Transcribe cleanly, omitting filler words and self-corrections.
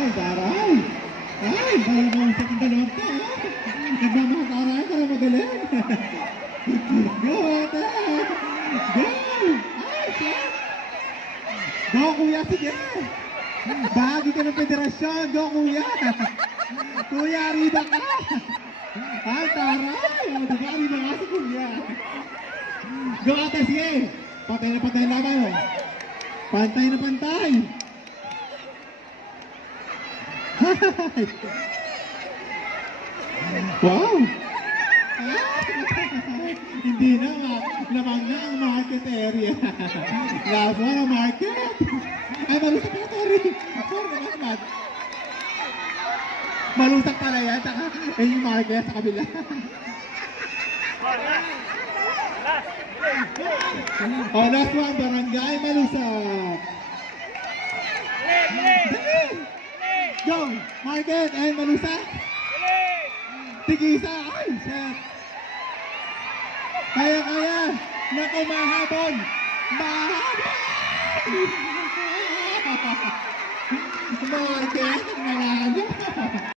Ay, taray! Ay, balong sa dalawang to. Nagmamakaray ka na magaling. Go, ate! Go! Ay, shot! Go, kuya, sige! Bahagi ka ng federasyon. Go, kuya! Kuya, arriba ka! Ay, taray! Diba, arriba ka si kuya. Go, ate, sige! Patay na patay laban mo. Pantay na pantay! Wow! Hindi na, lamang na ang market area. Last one ang market. Ay, malusak pala, sorry. Malusak pala yan, saka yung market sa kabila. Oh, last one, Barangay Malusak. Go! Market and Malusak. Tigisa! Ay, shit! Kaya! Naku, mahabon! Mahabon! Market! Marami!